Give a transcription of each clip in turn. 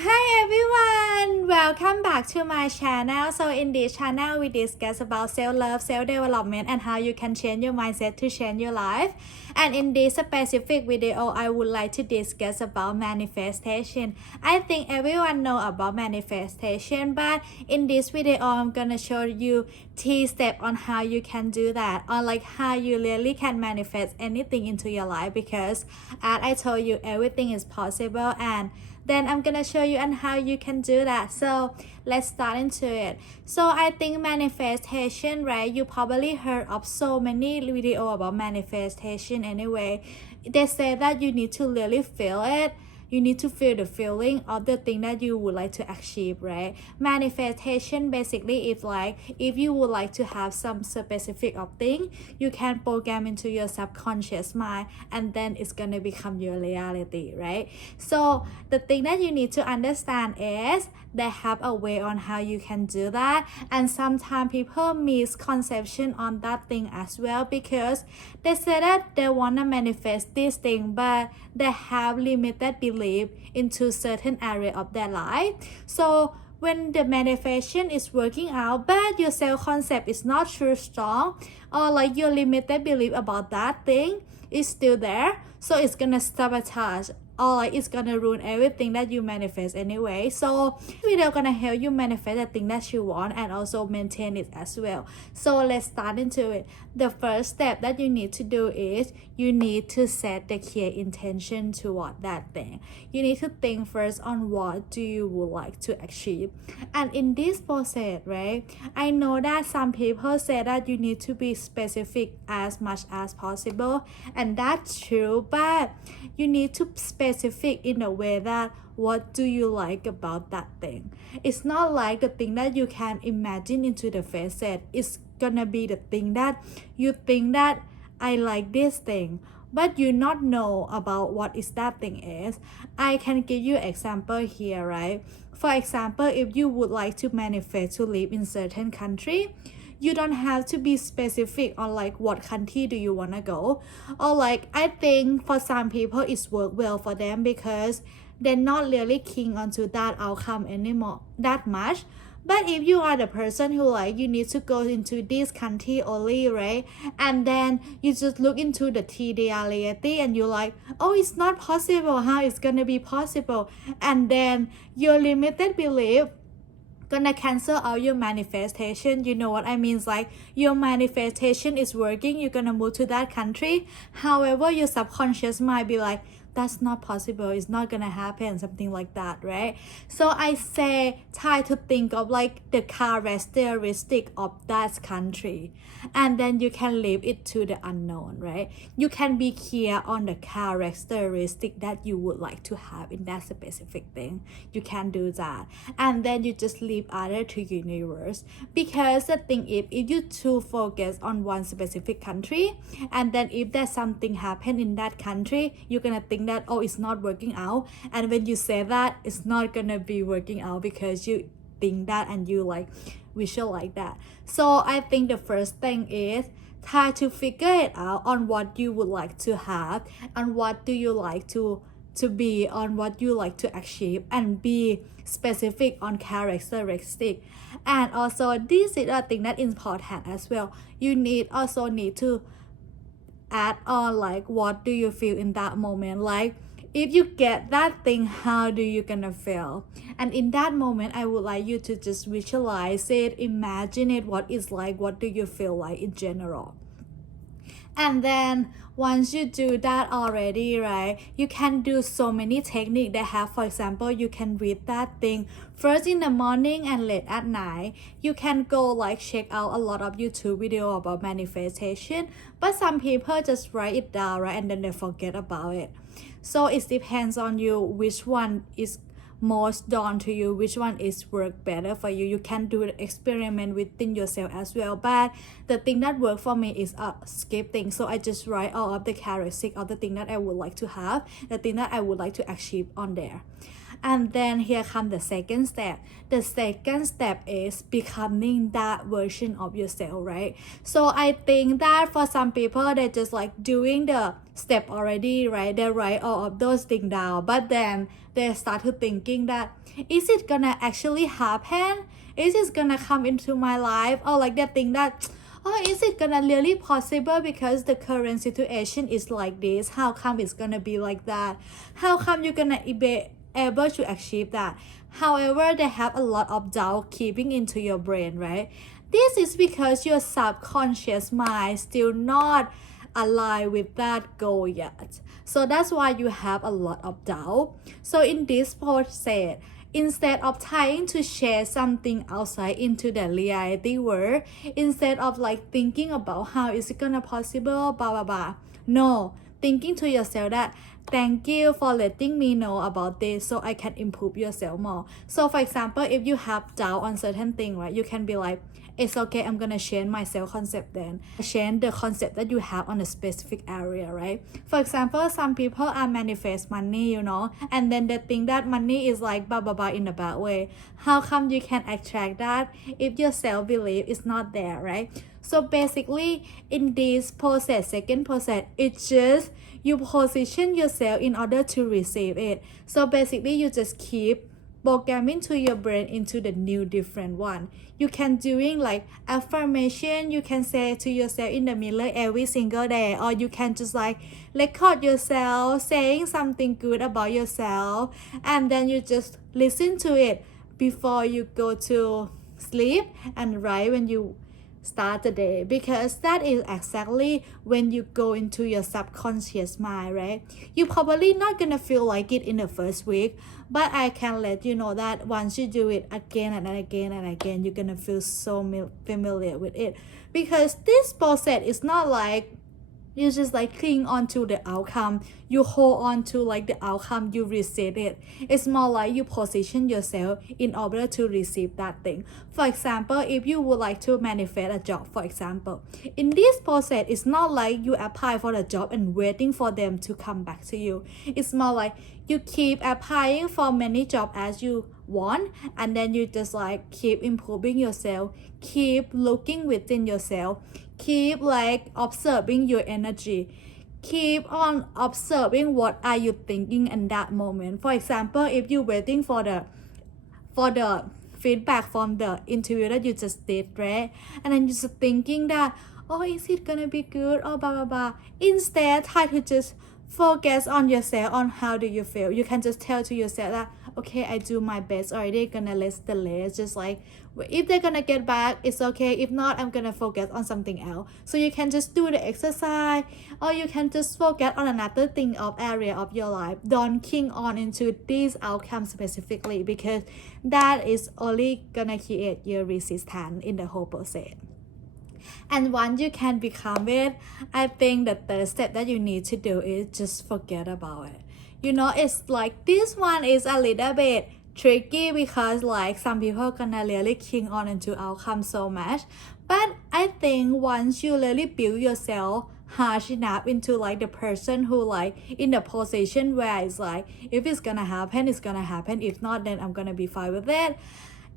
Hi everyone! Welcome back to my channel. So in this channel, we discuss about self-love, self-development, and how you can change your mindset to change your life. And in this specific video, I would like to discuss about manifestation. I think everyone know about manifestation, but in this video, I'm gonna show you 3 steps on how you can do that, or like how you really can manifest anything into your life. Because as I told you, everything is possible, and then I'm gonna show you on how you can do that. So let's start into it. So I think manifestation, right? You probably heard of so many video about manifestation anyway. They say that you need to really feel it. You need to feel the feeling of the thing that you would like to achieve, right? Manifestation basically is like if you would like to have some specific of thing, you can program into your subconscious mind, and then it's gonna become your reality, right? So the thing that you need to understand is they have a way on how you can do that, and sometimes people misconception on that thing as well, because they say that they want to manifest this thing, but they have limited belief into certain area of their life. So when the manifestation is working out, but your self concept is not too strong, or like your limited belief about that thing is still there, so it's gonna sabotage, or like it's gonna ruin everything that you manifest anyway. So we're gonna help you manifest the thing that you want and also maintain it as well. So let's start into it. The first step that you need to do is you need to set the clear intention toward that thing. You need to think first on what do you would like to achieve. And in this process, right, I know that some people say that you need to be specific as much as possible, and that's true, but you need to specific in a way that what do you like about that thing. It's not like the thing that you can imagine into the facet. It's gonna be the thing that you think that I like this thing, but you not know about what is that thing is. I can give you example here, right? For example, if you would like to manifest to live in certain country, you don't have to be specific on like what country do you want to go, or like I think for some people it's work well for them because they're not really keen onto that outcome anymore that much. But if you are the person who like you need to go into this country only, right, and then you just look into the TD reality and you're like, oh, it's not possible, how it's gonna be possible, and then your limited belief gonna cancel out your manifestation. You know what I mean? It's like your manifestation is working, you're gonna move to that country, however your subconscious might be like, that's not possible, it's not gonna happen, something like that, right? So I say try to think of like the characteristic of that country, and then you can leave it to the unknown, right? You can be clear on the characteristic that you would like to have in that specific thing. You can do that, and then you just leave other to universe. Because the thing is, if you too focus on one specific country, and then if there's something happen in that country, you're gonna think that, oh, it's not working out, and when you say that, it's not gonna be working out because you think that and you like visual like that. So I think the first thing is try to figure it out on what you would like to have, and what do you like to be, on what you like to achieve, and be specific on characteristic. And also this is a thing that important as well. You also need to add on like what do you feel in that moment. Like if you get that thing, how do you gonna feel? And in that moment, I would like you to just visualize it, imagine it, what it's like, what do you feel like in general. And then once you do that already, right, you can do so many techniques that have, for example, you can read that thing first in the morning and late at night. You can go like check out a lot of YouTube video about manifestation, but some people just write it down, right, and then they forget about it. So it depends on you which one is most done to you, which one is work better for you. You can do the experiment within yourself as well, but the thing that worked for me is a skip thing. So I just write all of the characteristics of the thing that I would like to have, the thing that I would like to achieve on there. And then here come the second step. The second step is becoming that version of yourself, right? So I think that for some people, they're just like doing the step already, right? They write all of those things down, but then they start to thinking that, is it gonna actually happen? Is it gonna come into my life? Or like they think that, oh, is it gonna really possible because the current situation is like this? How come it's gonna be like that? How come you're gonna be able to achieve that? However, they have a lot of doubt keeping into your brain, right? This is because your subconscious mind still not aligned with that goal yet. So that's why you have a lot of doubt. So in this process, instead of trying to share something outside into the reality world, instead of like thinking about how is it gonna possible, blah blah blah. No, thinking to yourself that thank you for letting me know about this so I can improve yourself more. So for example, if you have doubt on certain thing, right, you can be like, it's okay, I'm gonna change my self-concept then. Change the concept that you have on a specific area, right? For example, some people are manifest money, and then they think that money is like blah blah blah in a bad way. How come you can attract that if your self-belief is not there, right? So basically, in this process, second process, it's just you position yourself in order to receive it. So basically, you just keep programming to your brain into the new different one. You can doing like affirmation, you can say to yourself in the mirror every single day, or you can just like record yourself saying something good about yourself, and then you just listen to it before you go to sleep and right when you start the day, because that is exactly when you go into your subconscious mind, right? You probably not gonna feel like it in the first week, but I can let you know that once you do it again and again and again, you're gonna feel so familiar with it, because this process is not like you just like cling on to the outcome, you hold on to like the outcome, you receive it. It's more like you position yourself in order to receive that thing. For example, if you would like to manifest a job, for example, in this process, it's not like you apply for a job and waiting for them to come back to you. It's more like you keep applying for many jobs as you want, and then you just like keep improving yourself, keep looking within yourself, keep like observing your energy, keep on observing what are you thinking in that moment. For example, if you're waiting for the feedback from the interview that you just did, right, and then you're just thinking that, oh, is it gonna be good, or blah blah blah, instead try to just focus on yourself, on how do you feel. You can just tell to yourself that, okay, I do my best already, gonna let the rest, just like if they're gonna get back, it's okay. If not, I'm gonna focus on something else. So you can just do the exercise, or you can just focus on another thing of area of your life. Don't cling on into these outcomes specifically, because that is only gonna create your resistance in the whole process. And once you can become it, I think the third step that you need to do is just forget about it. It's like this one is a little bit tricky, because like some people gonna really cling on into outcome so much. But I think once you really build yourself harsh enough into like the person who like in the position where it's like, if it's gonna happen, it's gonna happen. If not, then I'm gonna be fine with it.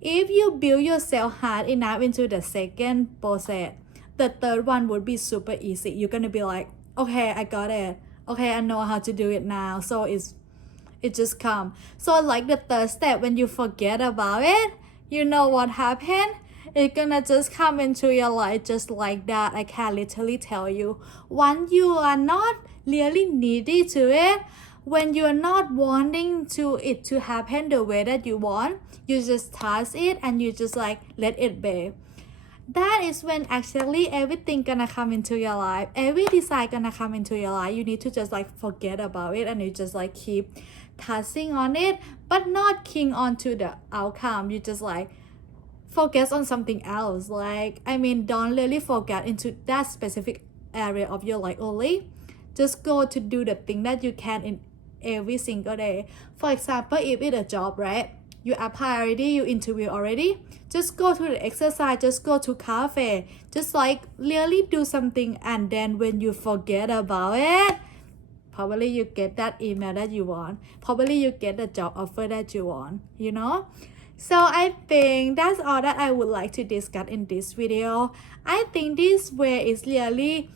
If you build yourself hard enough into the second process, the third one would be super easy. You're gonna be like, okay, I got it. Okay, I know how to do it now. So it just come. So like the third step, when you forget about it, you know what happened? It's gonna just come into your life just like that. I can literally tell you. When you are not really needy to it, when you're not wanting it to happen the way that you want, you just trust it and you just like let it be. That is when actually everything gonna come into your life, every desire gonna come into your life. You need to just like forget about it, and you just like keep touching on it, but not cling on to the outcome. You just like focus on something else. Don't really focus into that specific area of your life only. Just go to do the thing that you can in every single day. For example, if it's a job, right, you apply already, you interview already, just go to the exercise, just go to cafe, just like really do something. And then when you forget about it, probably you get that email that you want, probably you get the job offer that you want, you know. So I think that's all that I would like to discuss in this video. I think this way is really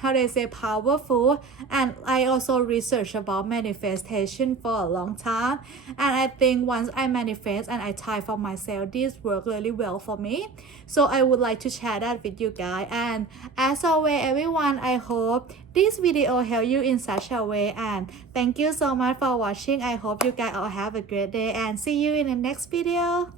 how do I say powerful, and I also researched about manifestation for a long time, and I think once I manifest and I type for myself, this worked really well for me. So I would like to share that with you guys, and as always everyone, I hope this video helped you in such a way, and thank you so much for watching. I hope you guys all have a great day and see you in the next video.